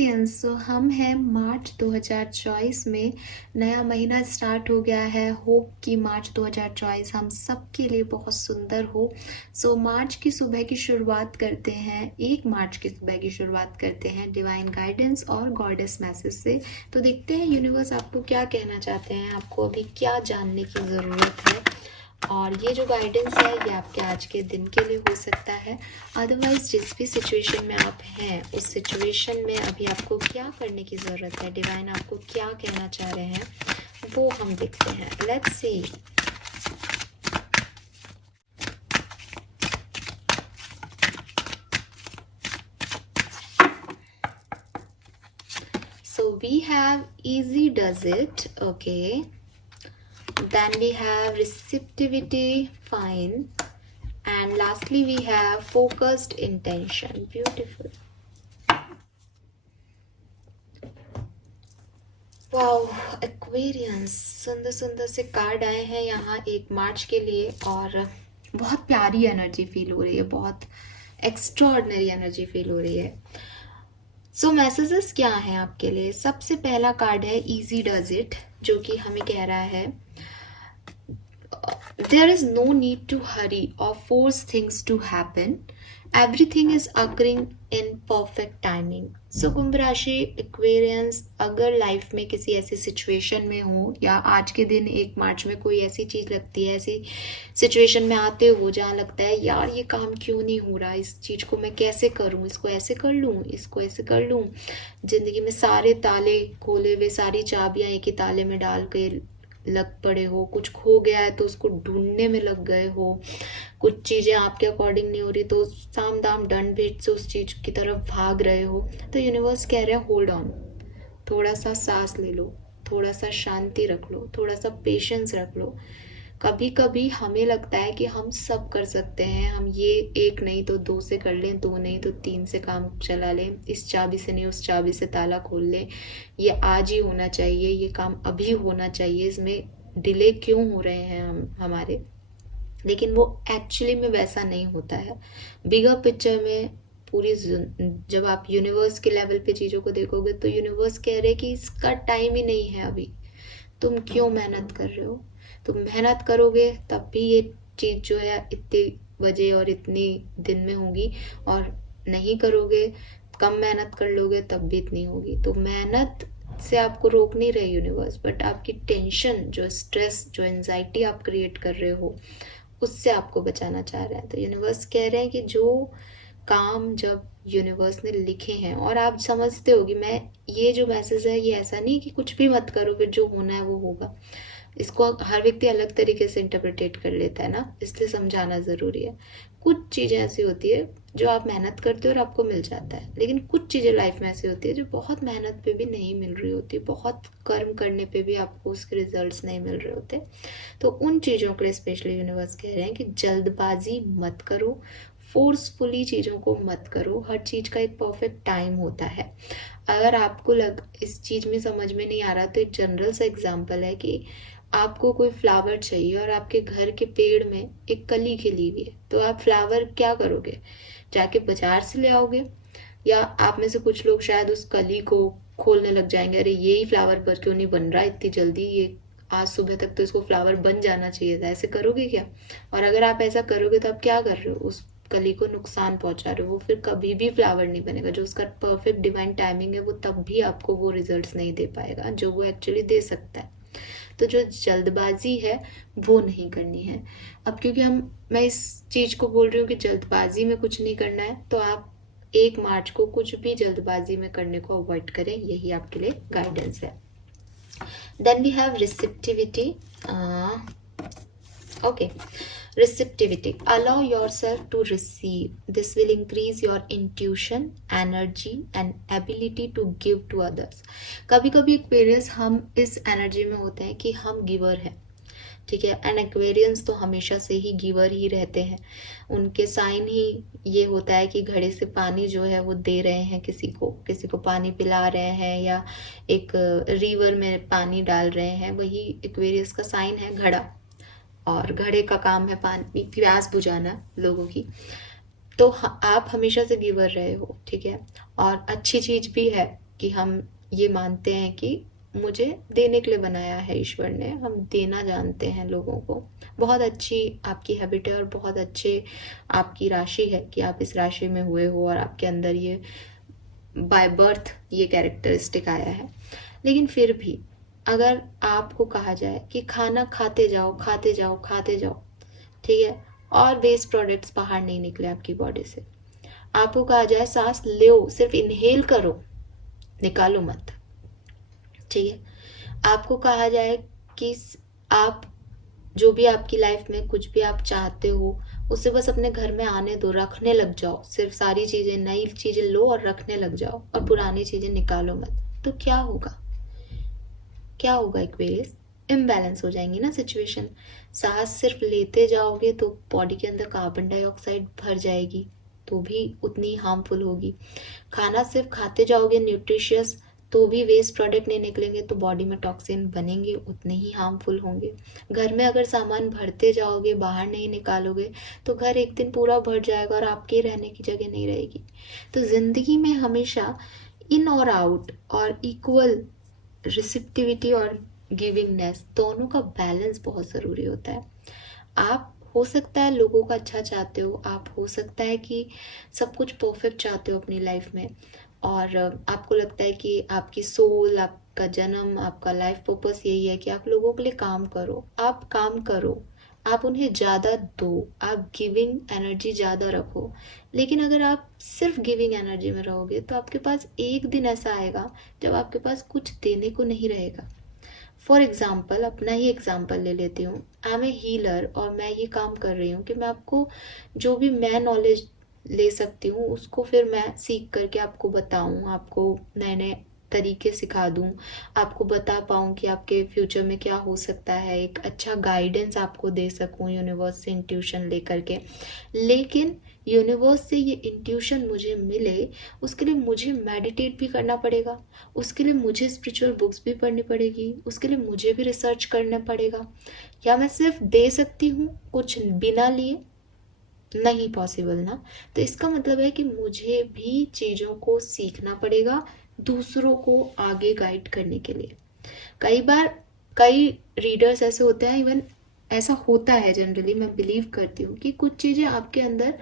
Aquarians. सो हम हैं मार्च 2024 में, नया महीना स्टार्ट हो गया है। होप कि मार्च 2024 हम सब के लिए बहुत सुंदर हो। सो मार्च की सुबह की शुरुआत करते हैं, 1 मार्च की सुबह की शुरुआत करते हैं डिवाइन गाइडेंस और गॉडेस मैसेज से। तो देखते हैं यूनिवर्स आपको क्या कहना चाहते हैं, आपको अभी क्या जानने की ज़रूरत है। और ये जो गाइडेंस है ये आपके आज के दिन के लिए हो सकता है। अदरवाइज जिस भी सिचुएशन में आप हैं उस सिचुएशन में अभी आपको क्या करने की ज़रूरत है, डिवाइन आपको क्या कहना चाह रहे हैं वो हम देखते हैं। Let's see. So we have easy does it, okay. Then we have receptivity, fine. And lastly we have focused intention, beautiful. Wow, Aquarians, सुंदर सुंदर से कार्ड आए हैं यहाँ 1 मार्च के लिए और बहुत प्यारी एनर्जी फील हो रही है, बहुत एक्स्ट्राऑर्डिनरी एनर्जी फील हो रही है। सो मैसेजेस क्या हैं आपके लिए? सबसे पहला कार्ड है इजी डज इट, जो कि हमें कह रहा है there is no need to hurry or force things to happen. Everything is occurring in perfect timing. So कुंभ राशि, एक्वेरियंस, अगर लाइफ में किसी ऐसी सिचुएशन में हो या आज के दिन 1 मार्च में कोई ऐसी चीज़ लगती है, ऐसी सिचुएशन में आते हो जहाँ लगता है यार ये काम क्यों नहीं हो रहा, इस चीज़ को मैं कैसे करूँ, इसको ऐसे कर लूँ, इसको ऐसे कर लूँ। ज़िंदगी में सारे ताले खोले हुए, सारी चाबियाँ एक ही ताले में डाल के लग पड़े हो, कुछ खो गया है तो उसको ढूंढने में लग गए हो, कुछ चीज़ें आपके अकॉर्डिंग नहीं हो रही तो साम दाम दंड भेद से उस चीज़ की तरफ भाग रहे हो। तो यूनिवर्स कह रहे हैं होल्ड ऑन, थोड़ा सा सांस ले लो, थोड़ा सा शांति रख लो, थोड़ा सा पेशेंस रख लो। कभी कभी हमें लगता है कि हम सब कर सकते हैं, हम ये 1 नहीं तो 2 से कर लें, 2 नहीं तो 3 से काम चला लें, इस चाबी से नहीं उस चाबी से ताला खोल लें, ये आज ही होना चाहिए, ये काम अभी होना चाहिए, इसमें डिले क्यों हो रहे हैं हमारे। लेकिन वो एक्चुअली में वैसा नहीं होता है। बिगर पिक्चर में पूरी जब आप यूनिवर्स के लेवल पे चीज़ों को देखोगे तो यूनिवर्स कह रहे हैं कि इसका टाइम ही नहीं है अभी, तुम क्यों मेहनत कर रहे हो। तुम मेहनत करोगे तब भी ये चीज़ जो है इतने बजे और इतनी दिन में होगी, और नहीं करोगे, कम मेहनत कर लोगे तब भी इतनी होगी। तो मेहनत से आपको रोक नहीं रहे यूनिवर्स, बट आपकी टेंशन, जो स्ट्रेस, जो एंजाइटी आप क्रिएट कर रहे हो उससे आपको बचाना चाह रहे हैं। तो यूनिवर्स कह रहे हैं कि जो काम जब यूनिवर्स ने लिखे हैं, और आप समझते हो कि मैं ये जो मैसेज है ये ऐसा नहीं कि कुछ भी मत करो फिर जो होना है वो होगा, इसको हर व्यक्ति अलग तरीके से इंटरप्रिटेट कर लेता है ना, इसलिए समझाना ज़रूरी है। कुछ चीज़ें ऐसी होती है जो आप मेहनत करते हो और आपको मिल जाता है, लेकिन कुछ चीज़ें लाइफ में ऐसी होती है जो बहुत मेहनत पे भी नहीं मिल रही होती, बहुत कर्म करने पे भी आपको उसके रिजल्ट्स नहीं मिल रहे होते। तो उन चीज़ों के लिए स्पेशली यूनिवर्स कह रहे हैं कि जल्दबाजी मत करो, फोर्सफुली चीज़ों को मत करो, हर चीज़ का एक परफेक्ट टाइम होता है। अगर आपको इस चीज़ में समझ में नहीं आ रहा तो एक जनरल सा एग्जाम्पल है कि आपको कोई फ्लावर चाहिए और आपके घर के पेड़ में एक कली खिली हुई है, तो आप फ्लावर क्या करोगे, जाके बाजार से ले आओगे, या आप में से कुछ लोग शायद उस कली को खोलने लग जाएंगे, अरे यही फ्लावर पर क्यों नहीं बन रहा इतनी जल्दी, ये आज सुबह तक तो इसको फ्लावर बन जाना चाहिए था, ऐसे करोगे क्या? और अगर आप ऐसा करोगे तो आप क्या कर रहे हो, उस कली को नुकसान पहुंचा रहे हो, वो फिर कभी भी फ्लावर नहीं बनेगा। जो उसका परफेक्ट डिवाइन टाइमिंग है वो तब भी आपको वो रिजल्ट्स नहीं दे पाएगा जो वो एक्चुअली दे सकता है। तो जो जल्दबाजी है वो नहीं करनी है। अब क्योंकि मैं इस चीज़ को बोल रही हूँ कि जल्दबाजी में कुछ नहीं करना है, तो आप 1 मार्च को कुछ भी जल्दबाजी में करने को अवॉइड करें, यही आपके लिए गाइडेंस है। Then we have receptivity. Okay, receptivity, allow yourself to receive, this will increase your intuition, energy and ability to give to others. कभी कभी एक्वेरियंस हम इस एनर्जी में होते हैं कि हम गिवर हैं, ठीक है, एंड एक्वेरियंस तो हमेशा से ही गिवर ही रहते हैं, उनके साइन ही ये होता है कि घड़े से पानी जो है वो दे रहे हैं, किसी को पानी पिला रहे हैं, या एक रिवर में पानी डाल रहे हैं, वही एक्वेरियस का साइन है घड़ा, और घड़े का काम है पानी प्यास बुझाना लोगों की। तो आप हमेशा से गिवर रहे हो, ठीक है, और अच्छी चीज़ भी है कि हम ये मानते हैं कि मुझे देने के लिए बनाया है ईश्वर ने, हम देना जानते हैं लोगों को। बहुत अच्छी आपकी हैबिट है और बहुत अच्छे आपकी राशि है कि आप इस राशि में हुए हो और आपके अंदर ये बाय बर्थ ये कैरेक्टरिस्टिक आया है। लेकिन फिर भी अगर आपको कहा जाए कि खाना खाते जाओ खाते जाओ खाते जाओ, ठीक है, और वेस्ट प्रोडक्ट्स बाहर नहीं निकले आपकी बॉडी से, आपको कहा जाए सांस लो, सिर्फ इनहेल करो, निकालो मत, ठीक है, आपको कहा जाए कि आप जो भी आपकी लाइफ में कुछ भी आप चाहते हो उसे बस अपने घर में आने दो, रखने लग जाओ, सिर्फ सारी चीजें नई चीजें लो और रखने लग जाओ और पुरानी चीजें निकालो मत, तो क्या होगा? क्या होगा एक्वेरियस? इम्बैलेंस हो जाएंगी ना सिचुएशन। सांस सिर्फ लेते जाओगे तो बॉडी के अंदर कार्बन डाइऑक्साइड भर जाएगी, तो भी उतनी हार्मफुल होगी। खाना सिर्फ खाते जाओगे न्यूट्रिशियस, तो भी वेस्ट प्रोडक्ट नहीं निकलेंगे, तो बॉडी में टॉक्सिन बनेंगे, उतने ही हार्मफुल होंगे। घर में अगर सामान भरते जाओगे, बाहर नहीं निकालोगे, तो घर एक दिन पूरा भर जाएगा और आपके रहने की जगह नहीं रहेगी। तो जिंदगी में हमेशा इन और आउट और इक्वल रिसिप्टिविटी और गिविंगनेस, दोनों का बैलेंस बहुत ज़रूरी होता है। आप हो सकता है लोगों का अच्छा चाहते हो, आप हो सकता है कि सब कुछ परफेक्ट चाहते हो अपनी लाइफ में, और आपको लगता है कि आपकी सोल, आपका जन्म, आपका लाइफ पर्पस यही है कि आप लोगों के लिए काम करो। आप काम करो, आप उन्हें ज़्यादा दो, आप गिविंग एनर्जी ज़्यादा रखो। लेकिन अगर आप सिर्फ गिविंग एनर्जी में रहोगे तो आपके पास एक दिन ऐसा आएगा जब आपके पास कुछ देने को नहीं रहेगा। फॉर एग्जाम्पल, अपना ही एग्जाम्पल ले लेती हूँ। आई एम ए हीलर और मैं ये काम कर रही हूँ कि मैं आपको जो भी मैं नॉलेज ले सकती हूँ उसको फिर मैं सीख करके आपको बताऊँ, आपको नए नए तरीके सिखा दूँ, आपको बता पाऊँ कि आपके फ्यूचर में क्या हो सकता है, एक अच्छा गाइडेंस आपको दे सकूँ यूनिवर्स से इंट्यूशन लेकर के। लेकिन यूनिवर्स से ये इंट्यूशन मुझे मिले उसके लिए मुझे मेडिटेट भी करना पड़ेगा, उसके लिए मुझे स्पिरिचुअल बुक्स भी पढ़नी पड़ेगी, उसके लिए मुझे भी रिसर्च करना पड़ेगा। या मैं सिर्फ दे सकती हूँ कुछ बिना लिए? नहीं पॉसिबल ना। तो इसका मतलब है कि मुझे भी चीज़ों को सीखना पड़ेगा दूसरों को आगे गाइड करने के लिए। कई बार कई रीडर्स ऐसे होते हैं, इवन ऐसा होता है जनरली, मैं बिलीव करती हूँ कि कुछ चीज़ें आपके अंदर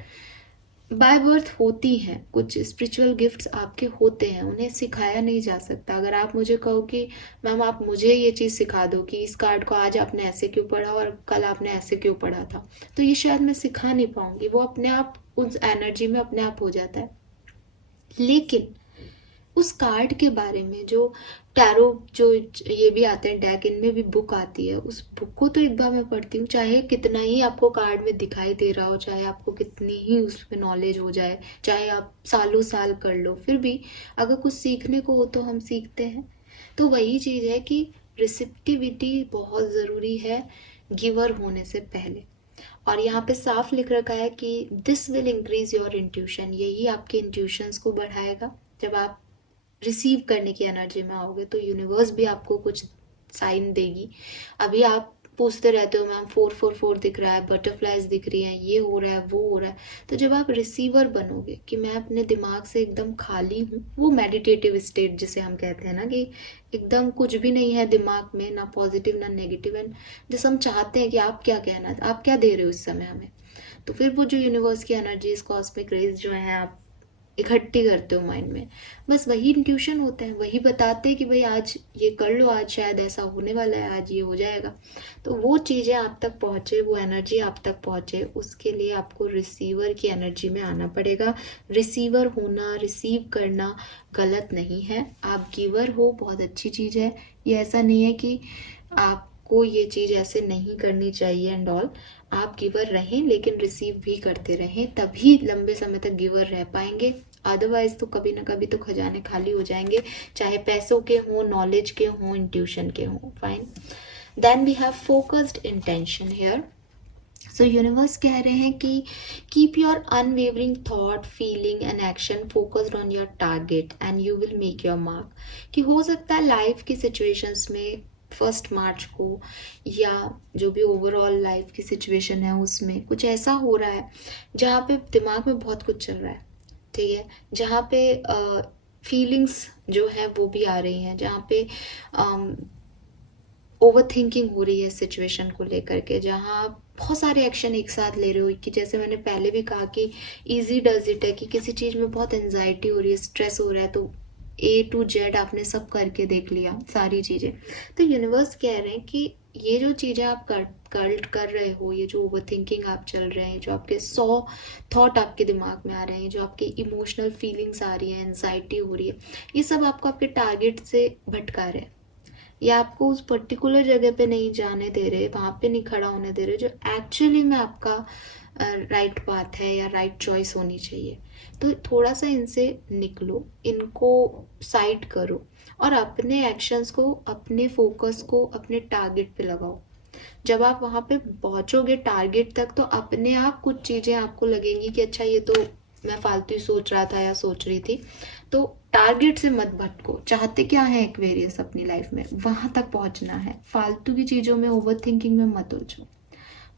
बाय बर्थ होती हैं, कुछ स्पिरिचुअल गिफ्ट्स आपके होते हैं, उन्हें सिखाया नहीं जा सकता। अगर आप मुझे कहो कि मैम आप मुझे ये चीज़ सिखा दो कि इस कार्ड को आज आपने ऐसे क्यों पढ़ा और कल आपने ऐसे क्यों पढ़ा था, तो ये शायद मैं सिखा नहीं पाऊंगी, वो अपने आप उस एनर्जी में अपने आप हो जाता है। लेकिन उस कार्ड के बारे में जो टैरो, जो ये भी आते हैं डेक, इनमें भी बुक आती है, उस बुक को तो एक बार मैं पढ़ती हूँ, चाहे कितना ही आपको कार्ड में दिखाई दे रहा हो, चाहे आपको कितनी ही उसमें नॉलेज हो जाए, चाहे आप सालों साल कर लो, फिर भी अगर कुछ सीखने को हो तो हम सीखते हैं। तो वही चीज़ है कि रिसिप्टिविटी बहुत ज़रूरी है गिवर होने से पहले। और यहाँ पे साफ लिख रखा है कि this will increase your intuition, यही आपके इंट्यूशंस को बढ़ाएगा। जब आप रिसीव करने की एनर्जी में आओगे तो यूनिवर्स भी आपको कुछ साइन देगी। अभी आप पूछते रहते हो मैम 444 दिख रहा है, बटरफ्लाइज दिख रही हैं, ये हो रहा है वो हो रहा है, तो जब आप रिसीवर बनोगे कि मैं अपने दिमाग से एकदम खाली हूँ, वो मेडिटेटिव स्टेट जिसे हम कहते हैं ना, कि एकदम कुछ भी नहीं है दिमाग में, ना पॉजिटिव ना नेगेटिव, एंड जैसे हम चाहते हैं कि आप क्या कहना, आप क्या दे रहे हो इस समय हमें, तो फिर वो जो यूनिवर्स की एनर्जीज, कॉस्मिक रेज जो है आप इकट्ठी करते हो माइंड में, बस वही इंट्यूशन होते हैं, वही बताते हैं कि भाई आज ये कर लो, आज शायद ऐसा होने वाला है, आज ये हो जाएगा। तो वो चीज़ें आप तक पहुँचे, वो एनर्जी आप तक पहुँचे, उसके लिए आपको रिसीवर की एनर्जी में आना पड़ेगा। रिसीवर होना, रिसीव करना गलत नहीं है, आप गिवर हो, बहुत अच्छी चीज़ है। ये ऐसा नहीं है कि आपको ये चीज़ ऐसे नहीं करनी चाहिए एंड ऑल, आप गिवर रहें लेकिन रिसीव भी करते रहें, तभी लंबे समय तक गिवर रह पाएंगे। अदरवाइज तो कभी ना कभी तो खजाने खाली हो जाएंगे, चाहे पैसों के हों, नॉलेज के हों, इंट्यूशन के हों। Fine, then we have focused intention here. So universe कह रहे हैं कि keep your unwavering thought, feeling and action focused on your target and you will make your mark. कि हो सकता है लाइफ की सिचुएशंस में 1 मार्च को या जो भी ओवरऑल लाइफ की सिचुएशन है उसमें कुछ ऐसा हो रहा है जहाँ पे दिमाग में बहुत कुछ चल रहा है, ठीक है, जहाँ पे फीलिंग्स जो है वो भी आ रही हैं, जहाँ पे ओवर थिंकिंग हो रही है सिचुएशन को लेकर के, जहाँ आप बहुत सारे एक्शन एक साथ ले रहे हो, कि जैसे मैंने पहले भी कहा कि इजी डज इट है, कि किसी चीज़ में बहुत एनजाइटी हो रही है, स्ट्रेस हो रहा है, तो ए टू जेड आपने सब करके देख लिया सारी चीज़ें। तो यूनिवर्स कह रहे हैं कि ये जो चीज़ें आप कर रहे हो, ये जो ओवर थिंकिंग आप चल रहे हैं, जो आपके 100 थॉट आपके दिमाग में आ रहे हैं, जो आपकी इमोशनल फीलिंग्स आ रही हैं, एनजाइटी हो रही है, ये सब आपको आपके टारगेट से भटका रहे हैं, या आपको उस पर्टिकुलर जगह पे नहीं जाने दे रहे, वहाँ पे नहीं खड़ा होने दे रहे जो एक्चुअली में आपका राइट पाथ है या राइट चॉइस होनी चाहिए। तो थोड़ा सा इनसे निकलो, इनको साइड करो, और अपने एक्शंस को, अपने फोकस को अपने टारगेट पे लगाओ। जब आप वहाँ पे पहुँचोगे टारगेट तक, तो अपने आप कुछ चीज़ें आपको लगेंगी कि अच्छा ये तो मैं फालतू ही सोच रहा था या सोच रही थी। तो टारगेट से मत भटको। चाहते क्या है एक्वेरियस अपनी लाइफ में, वहां तक पहुंचना है। फालतू की चीजों में, ओवर थिंकिंग में मत उलझो।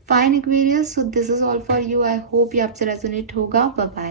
Fine Aquarius, so this is all for you. I hope ये आपसे रेजोनेट होगा। Bye bye.